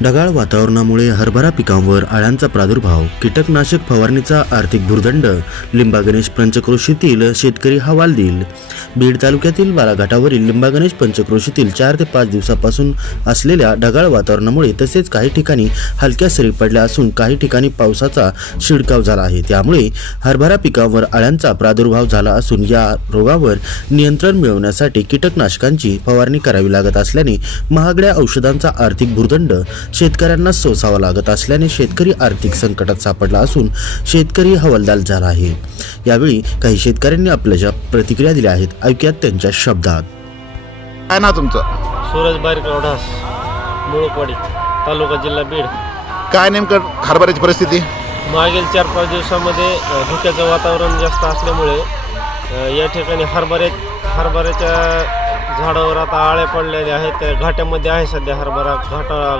ढगाळ वातावरणामुळे हरभरा पिकांवर आळ्यांचा प्रादुर्भाव कीटकनाशक फवारणीचा आर्थिक भुर्दंड लिंबा गणेश पंचक्रोशीतील शेतकरी हवालदिल बीड तालुक्यातील बालाघाटावरील लिंबा गणेश पंचक्रोशीतील चार ते पाच दिवसापासून असलेल्या ढगाळ वातावरणामुळे तसेच काही ठिकाणी हलक्या सरी पडल्या असून काही ठिकाणी पावसाचा शिडकाव झाला आहे. त्यामुळे हरभरा पिकांवर आळ्यांचा प्रादुर्भाव झाला असून या रोगावर नियंत्रण मिळवण्यासाठी कीटकनाशकांची फवारणी करावी लागत असल्याने महागड्या औषधांचा आर्थिक भुर्दंड शेतकऱ्यांना सोसावा लागत असल्याने शेतकरी आर्थिक संकटात सापडला असून शेतकरी हवालदार झाला आहे. यावेळी काही शेतकऱ्यांनी आपल्या ज्या प्रतिक्रिया दिल्या आहेत ऐकूयात त्यांच्या शब्दात. काय ना तुमचं? सूरज बारीकराव ढास मुळकवाडी तालुका जिल्हा बीड. काय नेमकं हरभऱ्याची परिस्थिती? मागील चार पाच दिवसामध्ये अ, धुक्याचं वातावरण जास्त असल्यामुळे अ, या ठिकाणी हरभरे हरभऱ्याच्या झाडावर आता आळ्या पडलेल्या आहेत त्या घाट्यामध्ये आहे सध्या हरभरा घाटा